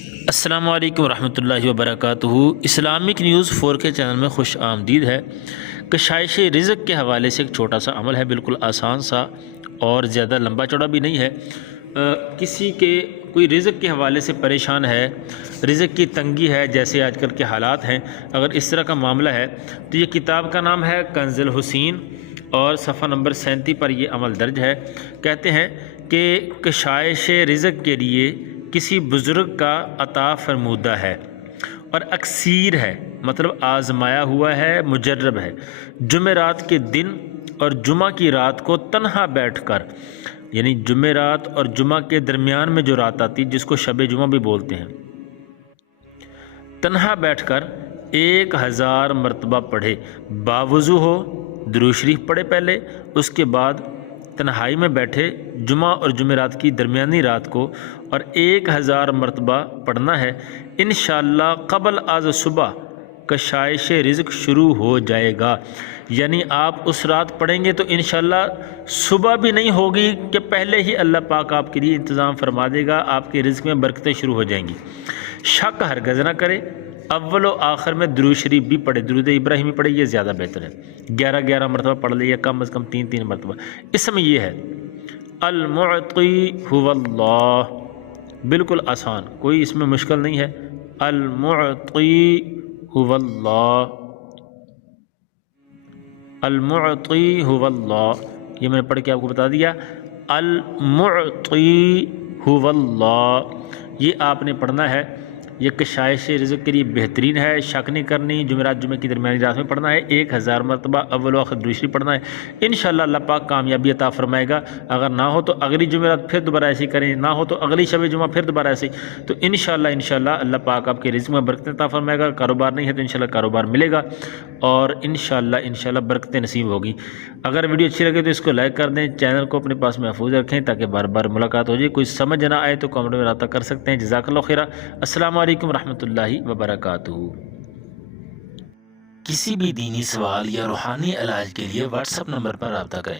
السلام علیکم ورحمۃ اللہ وبرکاتہ۔ اسلامک نیوز 4K چینل میں خوش آمدید ہے۔ کشائش رزق کے حوالے سے ایک چھوٹا سا عمل ہے، بالکل آسان سا اور زیادہ لمبا چوڑا بھی نہیں ہے۔ کسی کے کوئی رزق کے حوالے سے پریشان ہے، رزق کی تنگی ہے، جیسے آج کل کے حالات ہیں، اگر اس طرح کا معاملہ ہے تو یہ کتاب کا نام ہے کنز الحسین اور صفحہ نمبر 37 پر یہ عمل درج ہے۔ کہتے ہیں کہ کشائش رزق کے لیے کسی بزرگ کا عطا فرمودہ ہے اور اکثیر ہے، مطلب آزمایا ہوا ہے، مجرب ہے۔ جمعرات کے دن اور جمعہ کی رات کو تنہا بیٹھ کر، یعنی جمعرات اور جمعہ کے درمیان میں جو رات آتی جس کو شب جمعہ بھی بولتے ہیں، تنہا بیٹھ کر 1000 مرتبہ پڑھے، باوضو ہو، درود شریف پڑھے پہلے، اس کے بعد تنہائی میں بیٹھے جمعہ اور جمعرات کی درمیانی رات کو اور 1000 مرتبہ پڑھنا ہے۔ انشاءاللہ قبل از صبح کشائش رزق شروع ہو جائے گا، یعنی آپ اس رات پڑھیں گے تو انشاءاللہ صبح بھی نہیں ہوگی کہ پہلے ہی اللہ پاک آپ کے لیے انتظام فرما دے گا، آپ کے رزق میں برکتیں شروع ہو جائیں گی۔ شک ہرگز نہ کرے، اول و آخر میں درود شریف بھی پڑھے، درود ابراہیمی پڑھے، یہ زیادہ بہتر ہے۔ 11 مرتبہ پڑھ لے یا کم از کم 3 مرتبہ۔ اس میں یہ ہے المعطی هو اللہ، بالکل آسان، کوئی اس میں مشکل نہیں ہے۔ المعطی هو اللہ، المعطی هو اللہ، یہ میں نے پڑھ کے آپ کو بتا دیا۔ المعطی هو اللہ، یہ آپ نے پڑھنا ہے۔ یہ کشائش رزق کے لیے بہترین ہے، شک نہیں کرنی۔ جمعرات جمعہ کی درمیانی رات میں پڑھنا ہے، 1000 مرتبہ اول و آخر درود شریف پڑھنا ہے۔ انشاءاللہ اللہ پاک کامیابی عطا فرمائے گا۔ اگر نہ ہو تو اگلی جمعرات پھر دوبارہ ایسے کریں، نہ ہو تو اگلی شب جمعہ پھر دوبارہ ایسے، تو انشاءاللہ اللہ پاک آپ کے رزق میں برکت عطا فرمائے گا۔ کاروبار نہیں ہے تو انشاءاللہ کاروبار ملے گا اور انشاءاللہ برکتیں نصیب ہوگی۔ اگر ویڈیو اچھی لگے تو اس کو لائک کر دیں، چینل کو اپنے پاس محفوظ رکھیں تاکہ بار بار ملاقات ہو جائے۔ کوئی سمجھ نہ آئے تو کامنٹ میں رابطہ کر سکتے ہیں۔ جزاک اللہ خیرہ۔ السلام علیکم ورحمۃ اللہ وبرکاتہ۔ کسی بھی دینی سوال یا روحانی علاج کے لیے واٹس ایپ نمبر پر رابطہ کریں۔